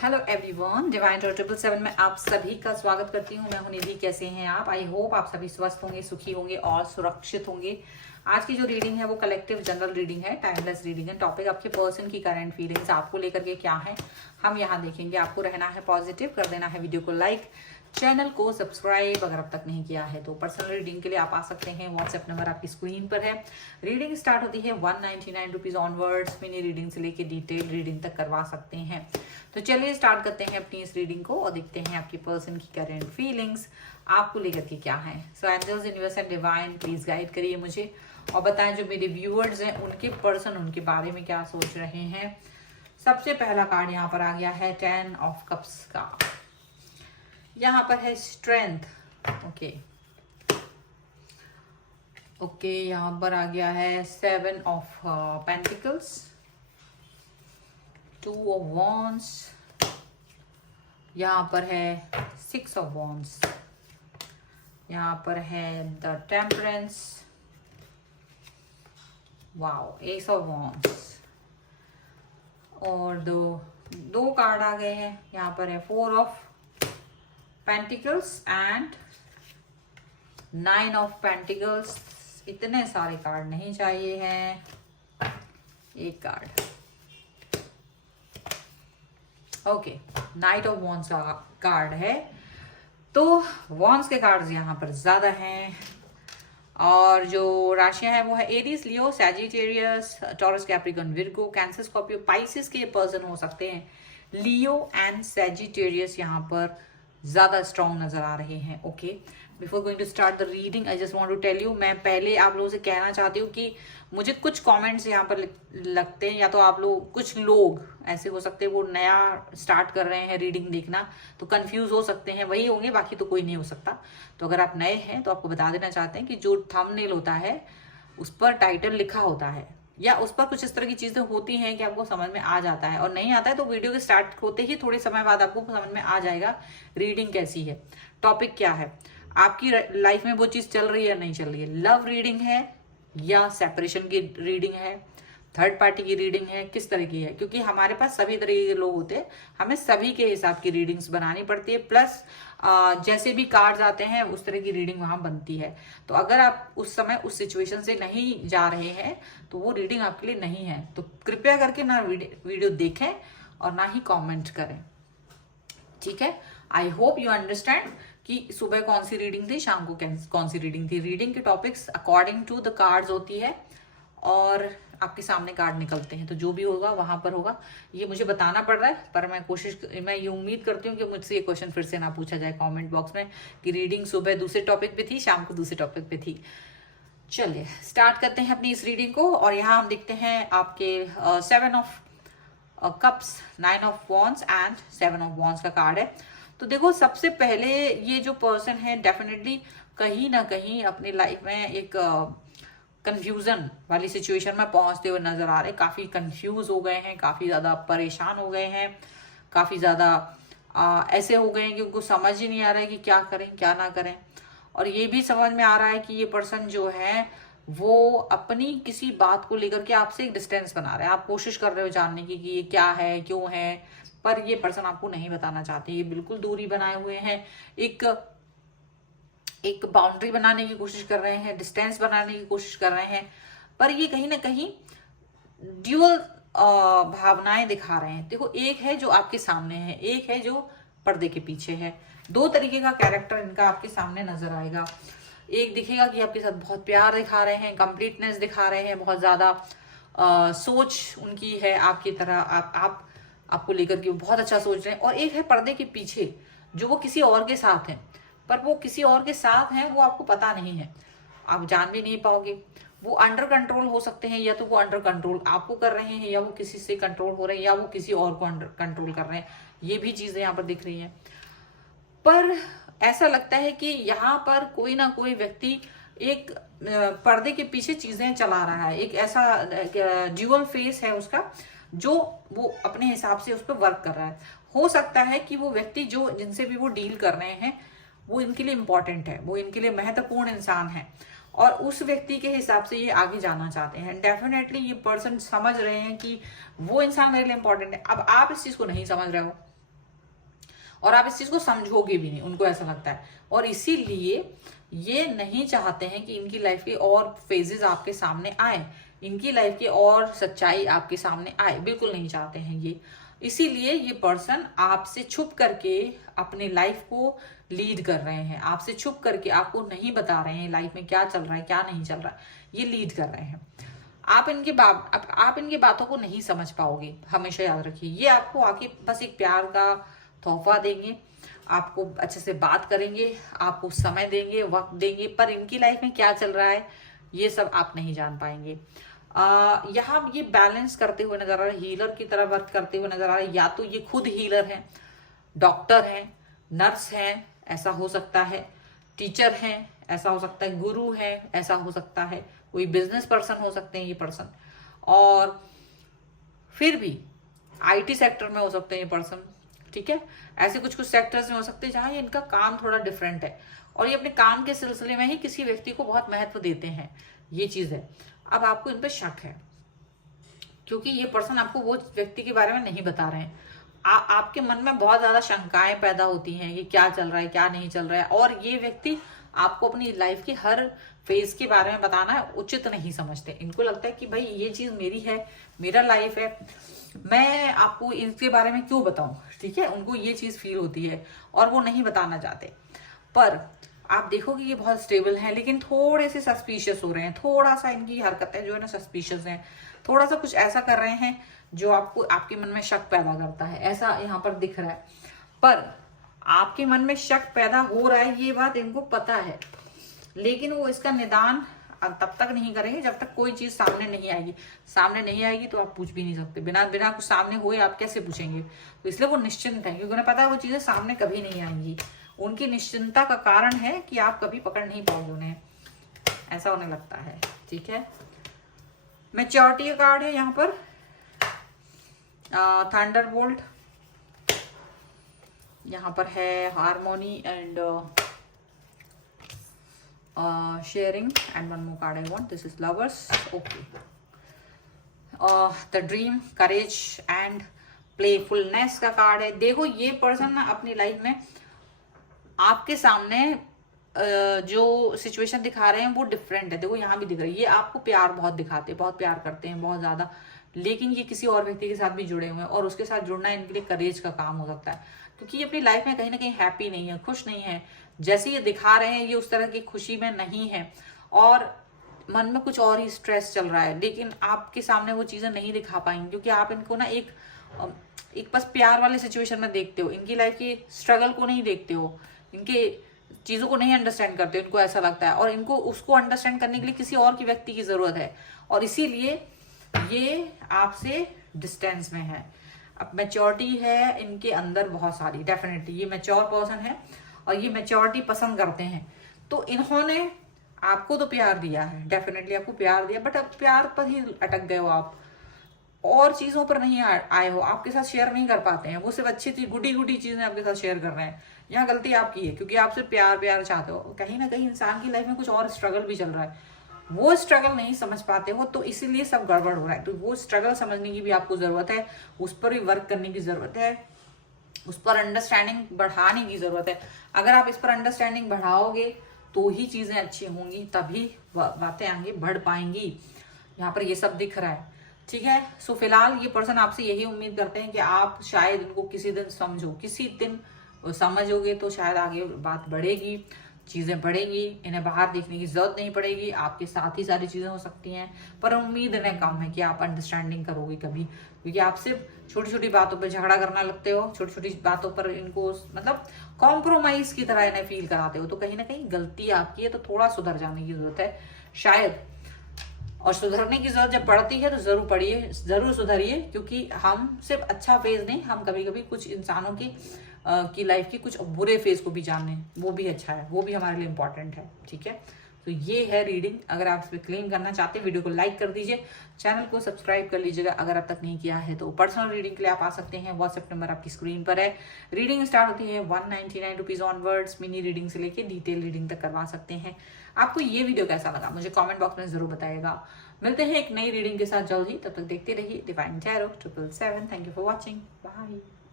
Hello everyone, divine 777 में आप सभी का स्वागत करती हूँ। मैं हूं निधि। कैसे हैं आप? आई होप आप सभी स्वस्थ होंगे, सुखी होंगे और सुरक्षित होंगे। आज की जो रीडिंग है वो कलेक्टिव जनरल रीडिंग है, टाइमलेस रीडिंग है। टॉपिक आपके पर्सन की करंट फीलिंग्स आपको लेकर के क्या है हम यहाँ देखेंगे। आपको रहना है पॉजिटिव, कर देना है वीडियो को लाइक, चैनल को सब्सक्राइब अगर अब तक नहीं किया है तो। पर्सनल रीडिंग के लिए आप आ सकते हैं, व्हाट्सएप नंबर आपकी स्क्रीन पर है। रीडिंग स्टार्ट होती है 199 रुपीज ऑनवर्ड्स। मिनी रीडिंग से लेके डिटेल रीडिंग तक करवा सकते हैं। तो चलिए स्टार्ट करते हैं अपनी इस रीडिंग को और देखते हैं आपकी पर्सन की करंट फीलिंग्स आपको लेकर के क्या है। So angels, universe and divine please guide करिए मुझे और बताएं जो मेरे व्यूअर्स हैं उनके पर्सन उनके बारे में क्या सोच रहे हैं। सबसे पहला कार्ड यहाँ पर आ गया है 10 ऑफ कप्स का। यहाँ पर है स्ट्रेंथ। ओके, यहाँ पर आ गया है 7 ऑफ पेंटिकल्स, 2 ऑफ वॉन्ड्स, यहाँ पर है 6 ऑफ वॉन्ड्स, यहाँ पर है the temperance, wow, S of wands और दो कार्ड आ गए हैं। यहाँ पर है 4 of pentacles and 9 of pentacles. इतने सारे कार्ड नहीं चाहिए हैं, एक card. Okay, night of wands का कार्ड है। तो वॉन्ड्स के कार्ड्स यहाँ पर ज्यादा हैं और जो राशियां हैं वो है Aries, Leo, Sagittarius, Taurus, Capricorn, Virgo, Cancer, Scorpio, Pisces के पर्सन हो सकते हैं। लियो एंड सैजिटेरियस यहाँ पर ज्यादा स्ट्रॉन्ग नजर आ रहे हैं। Okay, before going to start the reading I just want to tell you, मैं पहले आप लोगों से कहना चाहती हूँ कि मुझे कुछ कमेंट्स यहाँ पर लगते हैं, या तो आप लोग, कुछ लोग ऐसे हो सकते हैं वो नया स्टार्ट कर रहे हैं रीडिंग देखना तो कंफ्यूज हो सकते हैं, वही होंगे, बाकी तो कोई नहीं हो सकता। तो अगर आप नए हैं तो आपको बता देना चाहते हैं कि जो थंबनेल होता है उस पर टाइटल लिखा होता है या उस पर कुछ इस तरह की चीजें होती हैं कि आपको समझ में आ जाता है, और नहीं आता है तो वीडियो के स्टार्ट होते ही थोड़े समय बाद आपको समझ में आ जाएगा रीडिंग कैसी है, टॉपिक क्या है, आपकी लाइफ में वो चीज चल रही है या नहीं चल रही है, लव रीडिंग है या सेपरेशन की रीडिंग है, थर्ड पार्टी की रीडिंग है, किस तरह की है। क्योंकि हमारे पास सभी तरह के लोग होते हैं, हमें सभी के हिसाब की रीडिंग्स बनानी पड़ती है। प्लस जैसे भी कार्ड्स आते हैं उस तरह की रीडिंग वहां बनती है। तो अगर आप उस समय उस सिचुएशन से नहीं जा रहे हैं तो वो रीडिंग आपके लिए नहीं है। तो कृपया करके ना वीडियो देखें और ना ही कमेंट करें, ठीक है। आई होप यू अंडरस्टैंड कि सुबह कौन सी रीडिंग थी, शाम को कौन सी रीडिंग थी। रीडिंग के topics according to the cards होती है और आपके सामने कार्ड निकलते हैं, तो जो भी होगा वहां पर होगा। ये मुझे बताना पड़ रहा है, पर मैं ये उम्मीद करती हूँ कि मुझसे ये क्वेश्चन फिर से ना पूछा जाए कमेंट बॉक्स में कि रीडिंग सुबह दूसरे टॉपिक पे थी, शाम को दूसरे टॉपिक पे थी। चलिए स्टार्ट करते हैं अपनी इस रीडिंग को। और यहाँ हम देखते हैं आपके 7 of cups, 9 of wands and 7 of wands का कार्ड है। तो देखो, सबसे पहले ये जो पर्सन है डेफिनेटली कहीं ना कहीं अपनी लाइफ में एक कंफ्यूजन वाली सिचुएशन में पहुंचते हुए नजर आ रहे हैं। काफी कंफ्यूज हो गए हैं, काफी ज्यादा परेशान हो गए हैं, काफी ज्यादा ऐसे हो गए हैं कि उनको समझ ही नहीं आ रहा है कि क्या करें क्या ना करें। और ये भी समझ में आ रहा है कि ये पर्सन जो है वो अपनी किसी बात को लेकर के आपसे एक डिस्टेंस बना रहे हैं। आप कोशिश कर रहे हो जानने की कि ये क्या है, क्यों है, पर ये पर्सन आपको नहीं बताना चाहते। ये बिल्कुल दूरी बनाए हुए हैं, एक बाउंड्री बनाने की कोशिश कर रहे हैं, डिस्टेंस बनाने की कोशिश कर रहे हैं, पर ये कहीं ना कहीं ड्यूअल भावनाएं दिखा रहे हैं। देखो, एक है जो आपके सामने है, एक है जो पर्दे के पीछे है। दो तरीके का कैरेक्टर इनका आपके सामने नजर आएगा। एक दिखेगा कि आपके साथ बहुत प्यार दिखा रहे हैं, कंप्लीटनेस दिखा रहे हैं, बहुत ज्यादा सोच उनकी है आपकी तरह, आपको लेकर के बहुत अच्छा सोच रहे हैं। और एक है पर्दे के पीछे जो वो किसी और के साथ है, पर वो किसी और के साथ हैं वो आपको पता नहीं है, आप जान भी नहीं पाओगे। वो अंडर कंट्रोल हो सकते हैं, या तो वो अंडर कंट्रोल आपको कर रहे हैं, या वो किसी से कंट्रोल हो रहे हैं, या वो किसी और को अंडर कंट्रोल कर रहे हैं। ये भी चीजें यहाँ पर दिख रही हैं। पर ऐसा लगता है कि यहाँ पर कोई ना कोई व्यक्ति एक पर्दे के पीछे चीजें चला रहा है। एक ऐसा ड्यूअल फेस है उसका, जो वो अपने हिसाब से उस पर वर्क कर रहा है। हो सकता है कि वो व्यक्ति जो जिनसे भी वो डील कर रहे हैं वो इनके लिए इंपॉर्टेंट है, वो इनके लिए महत्वपूर्ण इंसान है, और उस व्यक्ति के हिसाब से ये आगे जाना चाहते हैं। डेफिनेटली ये पर्सन समझ रहे हैं कि वो इंसान मेरे लिए इंपॉर्टेंट है। अब आप इस चीज को नहीं समझ रहे हो, और आप इस चीज को समझोगे भी नहीं, उनको ऐसा लगता है। और इसीलिए ये नहीं चाहते हैं कि इनकी लाइफ के और फेजेस आपके सामने आए, इनकी लाइफ की और सच्चाई आपके सामने आए, बिल्कुल नहीं चाहते हैं ये। इसीलिए ये पर्सन आपसे छुप करके अपने लाइफ को लीड कर रहे हैं, आपसे छुप करके आपको नहीं बता रहे हैं लाइफ में क्या चल रहा है क्या नहीं चल रहा है, ये लीड कर रहे हैं। आप इनके बातों को नहीं समझ पाओगे, हमेशा याद रखिए। ये आपको आके बस एक प्यार का तोहफा देंगे, आपको अच्छे से बात करेंगे, आपको समय देंगे, वक्त देंगे, पर इनकी लाइफ में क्या चल रहा है ये सब आप नहीं जान पाएंगे। यहाँ ये बैलेंस करते हुए नजर आ रहा है, हीलर की तरह वर्क करते हुए नजर आ रहा है। या तो ये खुद हीलर हैं, डॉक्टर हैं, नर्स हैं, ऐसा हो सकता है, टीचर हैं, ऐसा हो सकता है, गुरु हैं, ऐसा हो सकता है, कोई बिजनेस पर्सन हो सकते हैं ये पर्सन, और फिर भी आईटी सेक्टर में हो सकते हैं ये पर्सन, ठीक है। ऐसे कुछ कुछ सेक्टर्स में हो सकते हैं जहां ये इनका काम थोड़ा डिफरेंट है और ये अपने काम के सिलसिले में ही किसी व्यक्ति को बहुत महत्व देते हैं, ये चीज है। अब आपको इन पर शक है क्योंकि ये पर्सन आपको वो व्यक्ति के बारे में नहीं बता रहे हैं। आपके मन में बहुत ज्यादा शंकाएं पैदा होती हैं कि क्या चल रहा है क्या नहीं चल रहा है, और ये व्यक्ति आपको अपनी लाइफ की हर फेज के बारे में बताना है उचित नहीं समझते। इनको लगता है कि भाई ये चीज मेरी है, मेरा लाइफ है, मैं आपको इसके बारे में क्यों बताऊं, ठीक है। उनको ये चीज फील होती है और वो नहीं बताना चाहते। पर आप देखोगे ये बहुत स्टेबल है, लेकिन थोड़े से सस्पिशियस हो रहे हैं, थोड़ा सा इनकी हरकतें जो है ना सस्पिशियस हैं, थोड़ा सा कुछ ऐसा कर रहे हैं जो आपको आपके मन में शक पैदा करता है, ऐसा यहाँ पर दिख रहा है। पर आपके मन में शक पैदा हो रहा है ये बात इनको पता है, लेकिन वो इसका निदान तब तक नहीं करेंगे जब तक कोई चीज सामने नहीं आएगी। सामने नहीं आएगी तो आप पूछ भी नहीं सकते, बिना बिना कुछ सामने हुए आप कैसे पूछेंगे। तो इसलिए वो निश्चिंत है क्योंकि उन्हें पता है वो चीजें सामने कभी नहीं आएंगी। उनकी निश्चिंतता का कारण है कि आप कभी पकड़ नहीं पाओगे उन्हें, ऐसा उन्हें लगता है, ठीक है। मैच्योरिटी का कार्ड है यहाँ पर, थंडरबोल्ट, यहाँ पर है harmony and sharing, and one more card I want, this is lovers, okay, the dream, courage and playfulness का कार्ड है। देखो ये पर्सन ना अपनी लाइफ में आपके सामने जो सिचुएशन दिखा रहे हैं वो डिफरेंट है। देखो यहाँ भी दिख रही है, ये आपको प्यार बहुत दिखाते हैं, बहुत प्यार करते हैं, बहुत ज्यादा, लेकिन ये किसी और व्यक्ति के साथ भी जुड़े हुए हैं और उसके साथ जुड़ना इनके लिए करेज का काम हो सकता है क्योंकि ये अपनी लाइफ में कहीं ना कहीं हैप्पी नहीं है, खुश नहीं है। जैसे ये दिखा रहे हैं ये उस तरह की खुशी में नहीं है और मन में कुछ और ही स्ट्रेस चल रहा है, लेकिन आपके सामने वो चीजें नहीं दिखा पाएंगे क्योंकि आप इनको ना एक बस प्यार वाले सिचुएशन में देखते हो, इनकी लाइफ की स्ट्रगल को नहीं देखते हो, इनके चीजों को नहीं अंडरस्टैंड करते हो। इनको ऐसा लगता है और इनको उसको अंडरस्टैंड करने के लिए किसी और की व्यक्ति की जरूरत है और इसीलिए ये आपसे डिस्टेंस में है। अब मैच्योरिटी है इनके अंदर बहुत सारी, डेफिनेटली ये मैच्योर पर्सन है और ये मैच्योरिटी पसंद करते हैं। तो इन्होंने आपको तो प्यार दिया है, डेफिनेटली आपको प्यार दिया, बट अब प्यार पर ही अटक गए हो आप, और चीजों पर नहीं आए हो, आपके साथ शेयर नहीं कर पाते हैं। वो सिर्फ अच्छी चीज गुडी गुडी चीजें आपके साथ शेयर कर रहे हैं। यहाँ गलती आपकी है क्योंकि आप सिर्फ प्यार प्यार चाहते हो, कहीं ना कहीं इंसान की लाइफ में कुछ और स्ट्रगल भी चल रहा है, वो स्ट्रगल नहीं समझ पाते हो, तो इसीलिए सब गड़बड़ हो रहा है। तो वो स्ट्रगल समझने की भी आपको जरूरत है, उस पर भी वर्क करने की जरूरत है, उस पर अंडरस्टैंडिंग बढ़ाने की जरूरत है। अगर आप इस पर अंडरस्टैंडिंग बढ़ाओगे तो ही चीजें अच्छी होंगी, तभी बातें आगे बढ़ पाएंगी। यहाँ पर ये सब दिख रहा है, ठीक है। सो फिलहाल ये पर्सन आपसे यही उम्मीद करते हैं कि आप शायद इनको किसी दिन समझो, किसी दिन समझोगे तो शायद आगे बात बढ़ेगी, चीजें बढ़ेंगी, इन्हें बाहर देखने की जरूरत नहीं पड़ेगी, आपके साथ ही सारी चीजें हो सकती हैं। पर उम्मीद इन्हें कम है कि आप अंडरस्टैंडिंग करोगे कभी, क्योंकि आप सिर्फ छोटी छोटी बातों पर झगड़ा करना लगते हो, छोटी छोटी बातों पर इनको मतलब कॉम्प्रोमाइज की तरह इन्हें फील कराते हो। तो कहीं ना कहीं गलती आपकी है, तो थोड़ा सुधर जाने की जरूरत है शायद। और सुधरने की जरूरत जब पड़ती है तो जरूर सुधरिए, क्योंकि हम सिर्फ अच्छा फेज नहीं, हम कभी कभी कुछ इंसानों की लाइफ की कुछ बुरे फेज को भी जाने, वो भी अच्छा है, वो भी हमारे लिए इंपॉर्टेंट है, ठीक है। तो ये है रीडिंग। अगर आप इस पर क्लेम करना चाहते हैं वीडियो को लाइक कर दीजिए, चैनल को सब्सक्राइब कर लीजिएगा अगर अब तक नहीं किया है। तो पर्सनल रीडिंग के लिए आप आ सकते हैं, व्हाट्सएप नंबर आपकी स्क्रीन पर है। रीडिंग स्टार्ट होती है 199 रुपीज ऑनवर्ड्स, मिनी रीडिंग से लेके डिटेल रीडिंग तक करवा सकते हैं। आपको ये वीडियो कैसा लगा मुझे कॉमेंट बॉक्स में जरूर बताइएगा। मिलते हैं एक नई रीडिंग के साथ जल्द ही, तब तक देखते रहिए divine tarot 777। Thank you for watching, bye.